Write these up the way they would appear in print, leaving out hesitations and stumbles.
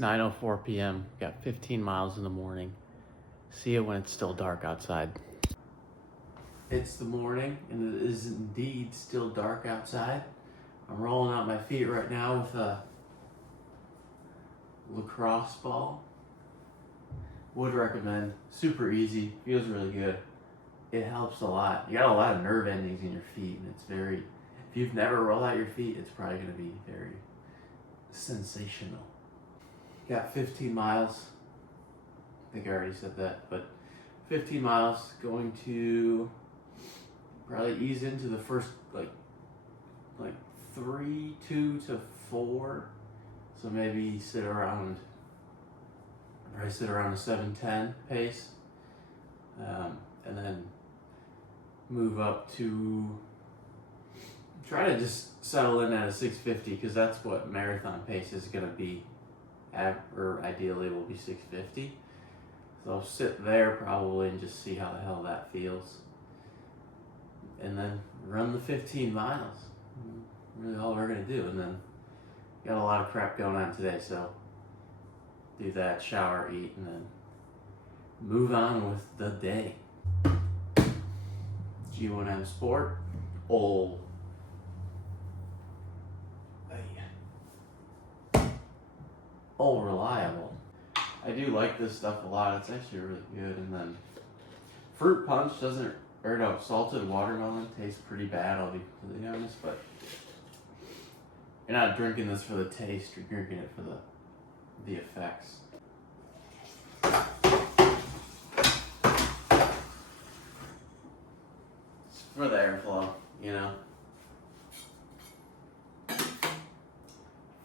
9:04 p.m. Got 15 miles in the morning. See you when it's still dark outside. It's the morning, and it is indeed still dark outside. I'm rolling out my feet right now with a lacrosse ball. Would recommend. Super easy. Feels really good. It helps a lot. You got a lot of nerve endings in your feet, and it's very. If you've never rolled out your feet, it's probably going to be very sensational. Got 15 miles. I think I already said that, but 15 miles. Going to probably ease into the first like 3, 2 to 4. So maybe sit around a 7:10 pace, and then move up to try to just settle in at a 6:50 because that's what marathon pace is going to be. Or ideally will be 6:50. So I'll sit there probably and just see how the hell that feels. And then run the 15 miles. Really all we're going to do. And then got a lot of crap going on today, so do that, shower, eat, and then move on with the day. G1M Sport. All reliable. I do like this stuff a lot. It's actually really good. And then fruit punch salted watermelon tastes pretty bad, I'll be completely honest, but you're not drinking this for the taste, you're drinking it for the effects. It's for the airflow, you know?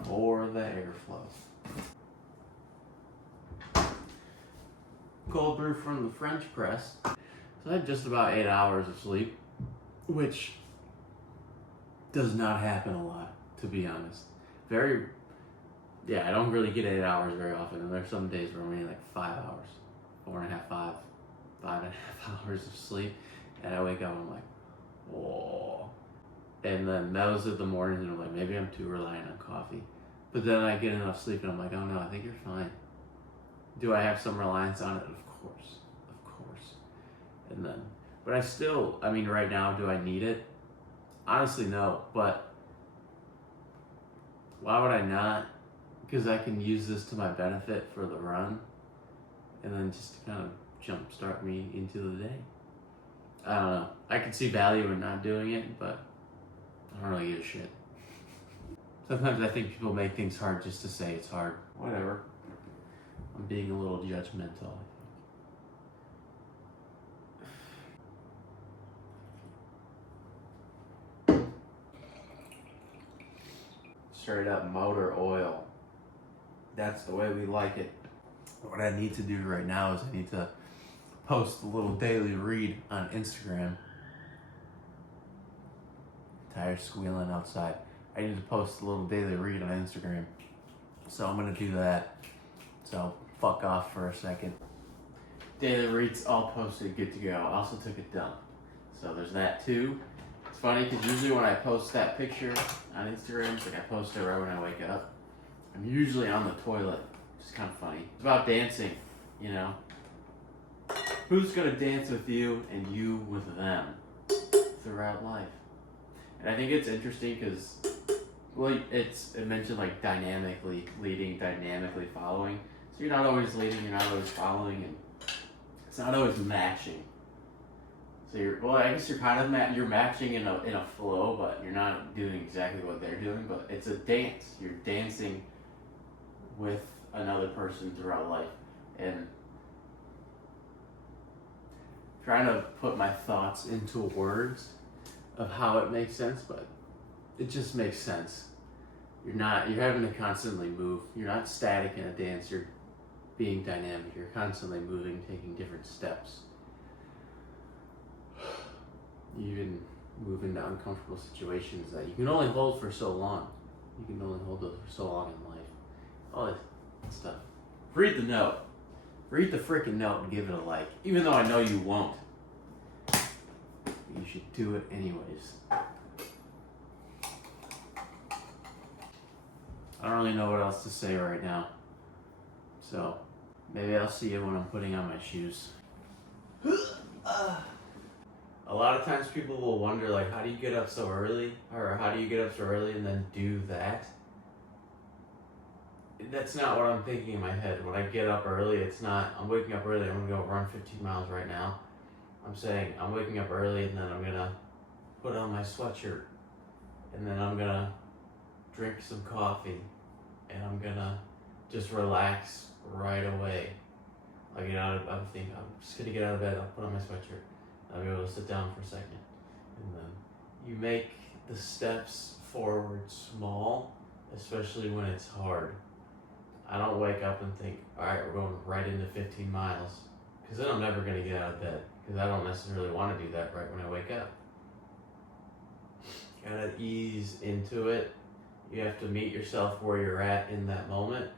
For the airflow. Cold brew from the French press. So I had just about 8 hours of sleep, which does not happen a lot, to be honest. I don't really get 8 hours very often, and there's some days where I'm getting like 5 hours, 5.5 hours of sleep, and I wake up and I'm like, whoa. And then those are the mornings and I'm like, maybe I'm too reliant on coffee. But then I get enough sleep and I'm like, oh no, I think you're fine. Do I have some reliance on it? Of course. And then, but right now, do I need it? Honestly, no, but why would I not? Because I can use this to my benefit for the run, and then just to kind of jumpstart me into the day. I don't know. I can see value in not doing it, but I don't really give a shit. Sometimes I think people make things hard just to say it's hard. Whatever. I'm being a little judgmental. Straight up motor oil. That's the way we like it. What I need to do right now is I need to post a little daily read on Instagram. Tires squealing outside. I need to post a little daily read on Instagram. So I'm gonna do that. So fuck off for a second. Daily reads all posted, good to go. I also took a dump. So there's that too. It's funny because usually when I post that picture on Instagram, it's like I post it right when I wake up. I'm usually on the toilet, which is kind of funny. It's about dancing, you know? Who's gonna dance with you and you with them throughout life? And I think it's interesting because, it mentioned like dynamically leading, dynamically following. So you're not always leading, you're not always following, and it's not always matching. So I guess you're kind of you're matching in a flow, but you're not doing exactly what they're doing. But it's a dance. You're dancing with another person throughout life, and trying to put my thoughts into words of how it makes sense, but it just makes sense. You're having to constantly move. You're not static in a dance. You're being dynamic. You're constantly moving, taking different steps. You even move into uncomfortable situations that you can only hold for so long. You can only hold those for so long in life. All this stuff. Read the note. Read the freaking note and give it a like. Even though I know you won't. You should do it anyways. I don't really know what else to say right now. So maybe I'll see you when I'm putting on my shoes. A lot of times people will wonder, like, how do you get up so early? Or how do you get up so early and then do that? That's not what I'm thinking in my head. When I get up early, it's not, I'm waking up early, I'm gonna go run 15 miles right now. I'm saying, I'm waking up early and then I'm gonna put on my sweatshirt. And then I'm gonna drink some coffee. And I'm gonna just relax right away. I'm just gonna get out of bed, I'll put on my sweatshirt. I'll be able to sit down for a second. And then you make the steps forward small, especially when it's hard. I don't wake up and think, all right, we're going right into 15 miles. Because then I'm never going to get out of bed. Because I don't necessarily want to do that right when I wake up. You gotta ease into it. You have to meet yourself where you're at in that moment.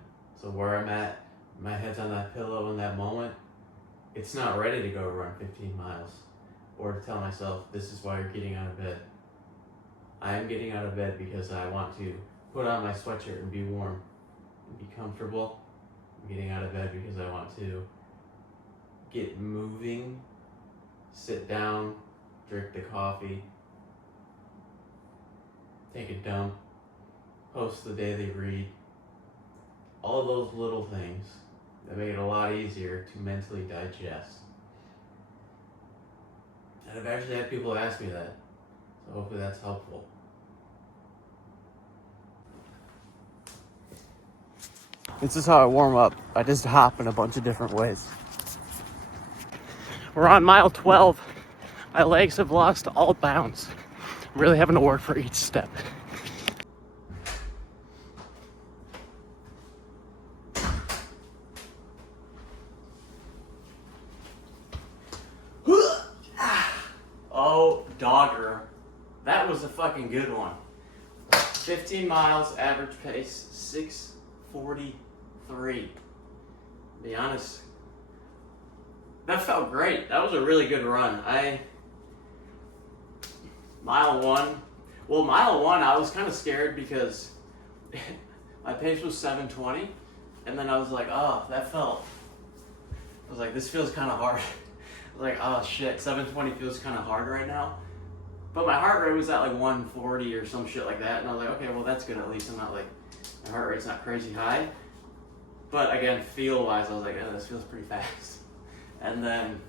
So where I'm at, my head's on that pillow in that moment. It's not ready to go run 15 miles. Or to tell myself, this is why you're getting out of bed. I am getting out of bed because I want to put on my sweatshirt and be warm and be comfortable. I'm getting out of bed because I want to get moving, sit down, drink the coffee, take a dump, post the daily read. All those little things that make it a lot easier to mentally digest. And I've actually had people ask me that, so hopefully that's helpful. This is how I warm up. I just hop in a bunch of different ways. We're on mile 12. My legs have lost all bounds. I'm really having to work for each step. Oh, dogger. That was a fucking good one. 15 miles, average pace, 6:43. To be honest, that felt great. That was a really good run. Mile one, I was kind of scared because my pace was 7:20, and then I was like, this feels kind of hard. I was like, oh shit, 7:20 feels kind of hard right now. But my heart rate was at like 140 or some shit like that, and I was like, okay, well that's good at least. I'm not like, my heart rate's not crazy high. But again, feel-wise, I was like, oh, this feels pretty fast. And then,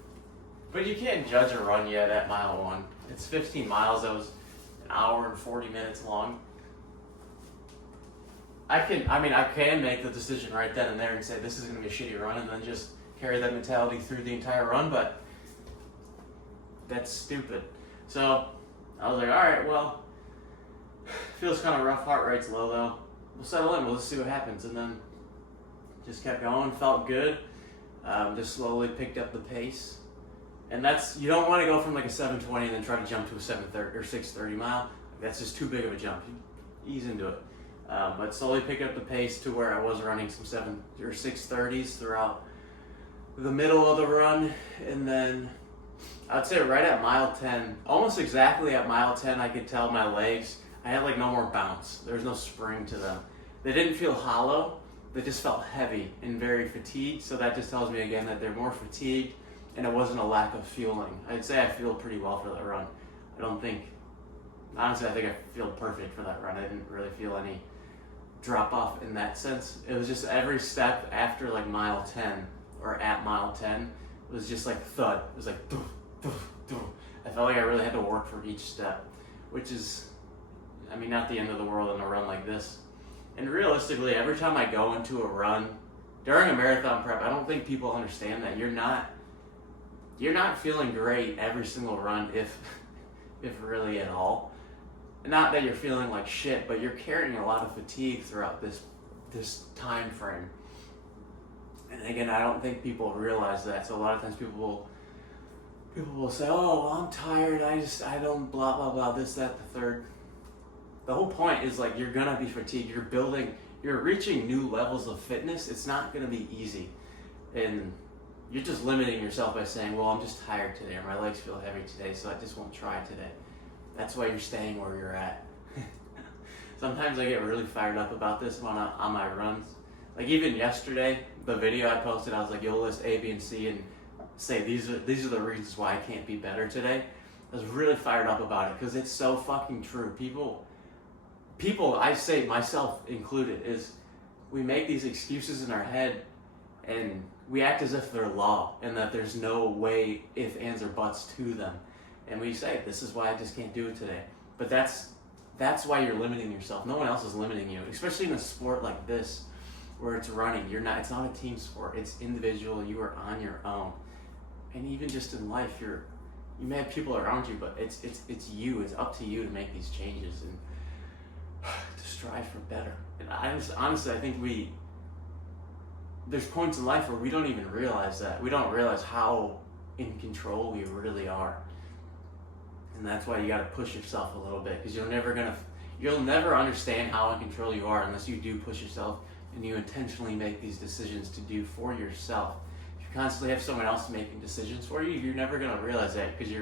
but you can't judge a run yet at mile one. It's 15 miles, that was an hour and 40 minutes long. I can make the decision right then and there and say this is gonna be a shitty run and then just carry that mentality through the entire run, but that's stupid. So I was like, all right, well, feels kind of rough, heart rate's low though. We'll settle in, we'll just see what happens. And then just kept going, felt good. Just slowly picked up the pace. And you don't want to go from like a 7:20 and then try to jump to a 7:30 or 6:30 mile. That's just too big of a jump. You ease into it. But slowly pick up the pace to where I was running some 7 or 6:30s throughout the middle of the run. And then I'd say right at mile 10, almost exactly at mile 10, I could tell my legs, I had like no more bounce. There was no spring to them. They didn't feel hollow. They just felt heavy and very fatigued. So that just tells me again that they're more fatigued and it wasn't a lack of fueling. I'd say I feel pretty well for that run. Honestly, I think I feel perfect for that run. I didn't really feel any drop off in that sense. It was just every step after like mile 10 or at mile 10 was just like thud. It was like doof, doof, doof. I felt like I really had to work for each step, which is, not the end of the world in a run like this. And realistically, every time I go into a run, during a marathon prep, I don't think people understand that you're not feeling great every single run, if really at all. Not that you're feeling like shit, but you're carrying a lot of fatigue throughout this time frame. And again, I don't think people realize that. So a lot of times people will say, oh, well, I'm tired, I don't blah, blah, blah, this, that, the third. The whole point is like you're gonna be fatigued. You're reaching new levels of fitness. It's not gonna be easy. And you're just limiting yourself by saying, well, I'm just tired today, or my legs feel heavy today, so I just won't try today. That's why you're staying where you're at. Sometimes I get really fired up about this on my runs. Like even yesterday, the video I posted, I was like, you'll list A, B, and C and say these are the reasons why I can't be better today. I was really fired up about it because it's so fucking true. People, I say myself included, is we make these excuses in our head and we act as if they're law and that there's no way, if, ands, or buts to them. And we say, this is why I just can't do it today. But that's why you're limiting yourself. No one else is limiting you, especially in a sport like this where it's running. It's not a team sport. It's individual. You are on your own. And even just in life, you may have people around you, but it's you. It's up to you to make these changes and to strive for better. And honestly, I think there's points in life where we don't even realize that. We don't realize how in control we really are. And that's why you got to push yourself a little bit, because you'll never understand how in control you are unless you do push yourself and you intentionally make these decisions to do for yourself. If you constantly have someone else making decisions for you, you're never going to realize that, because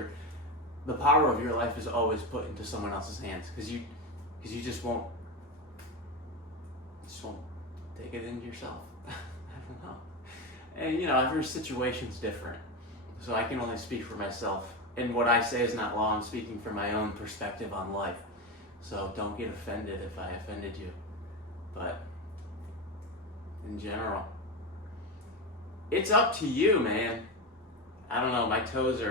the power of your life is always put into someone else's hands, because you just won't take it into yourself. I don't know. And every situation's different, so I can only speak for myself. And what I say is not law. I'm speaking from my own perspective on life. So don't get offended if I offended you. But in general, it's up to you, man. I don't know. My toes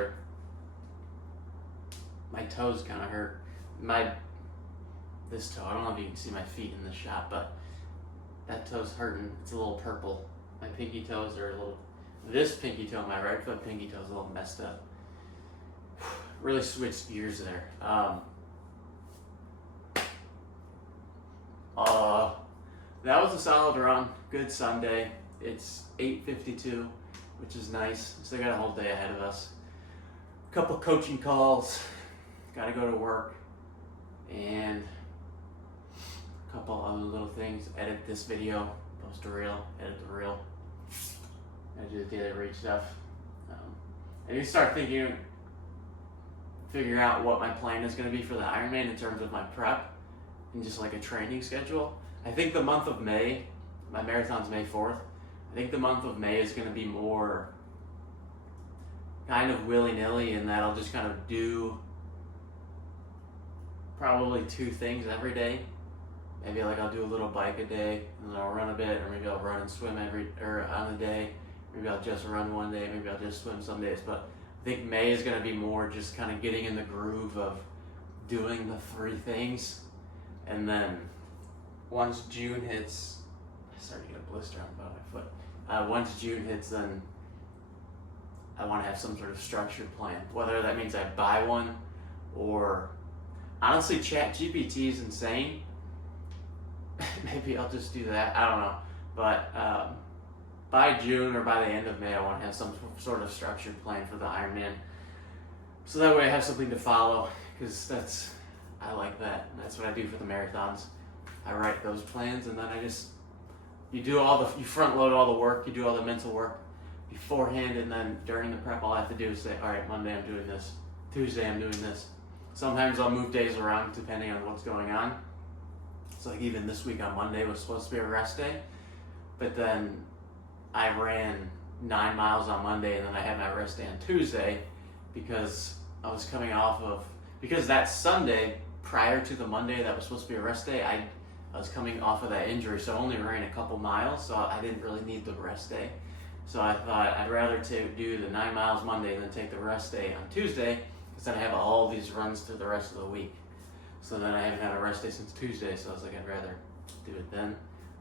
kind of hurt. This toe. I don't know if you can see my feet in the shot, but that toe's hurting. It's a little purple. My pinky toes are this pinky toe, my right foot pinky toe is a little messed up. Really switched gears there. That was a solid run. Good Sunday. It's 8:52, which is nice. Still got a whole day ahead of us. A couple coaching calls. Got to go to work. And a couple other little things. Edit this video. Post a reel. Edit the reel. I do the daily reach stuff. And you start figure out what my plan is going to be for the Ironman in terms of my prep and just like a training schedule. I think the month of May, my marathon's May 4th, I think the month of May is going to be more kind of willy-nilly in that I'll just kind of do probably 2 things every day. Maybe I'll do a little bike a day, and then I'll run a bit, or maybe I'll run and swim on a day. Maybe I'll just run one day, maybe I'll just swim some days. But I think May is going to be more just kind of getting in the groove of doing the 3 things. And then once June hits, I started to get a blister on the bottom of my foot. Once June hits, then I want to have some sort of structured plan. Whether that means I buy one or, honestly, ChatGPT is insane. Maybe I'll just do that. I don't know. But by June or by the end of May, I want to have some sort of structured plan for the Ironman. So that way I have something to follow, because I like that. That's what I do for the marathons. I write those plans, and then you front load all the work, you do all the mental work beforehand, and then during the prep, all I have to do is say, all right, Monday I'm doing this, Tuesday I'm doing this. Sometimes I'll move days around depending on what's going on. So like even this week on Monday was supposed to be a rest day, but then I ran 9 miles on Monday, and then I had my rest day on Tuesday because I was because that Sunday prior to the Monday that was supposed to be a rest day, I was coming off of that injury, so I only ran a couple miles, so I didn't really need the rest day. So I thought I'd rather do the 9 miles Monday than take the rest day on Tuesday, because then I have all these runs through the rest of the week. So then I haven't had a rest day since Tuesday, so I was like, I'd rather do it then.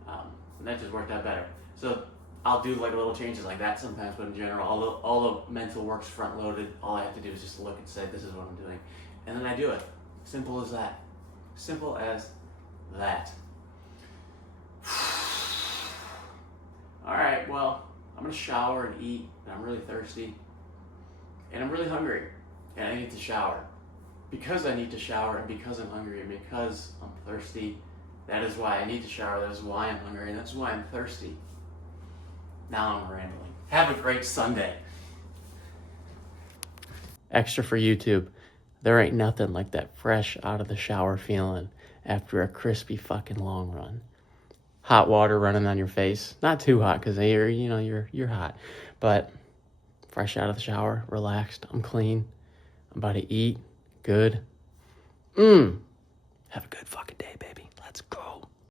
And that just worked out better. So I'll do like little changes like that sometimes, but in general, all the mental work's front loaded. All I have to do is just look and say, this is what I'm doing. And then I do it. Simple as that. Simple as that. All right, well, I'm gonna shower and eat, and I'm really thirsty, and I'm really hungry, and I need to shower. Because I need to shower, and because I'm hungry, and because I'm thirsty, that is why I need to shower, that is why I'm hungry, and that's why I'm thirsty. Now I'm rambling. Have a great Sunday. Extra for YouTube. There ain't nothing like that fresh out of the shower feeling after a crispy fucking long run. hot water running on your face. Not too hot because you're hot. But fresh out of the shower, relaxed. I'm clean. I'm about to eat. Good.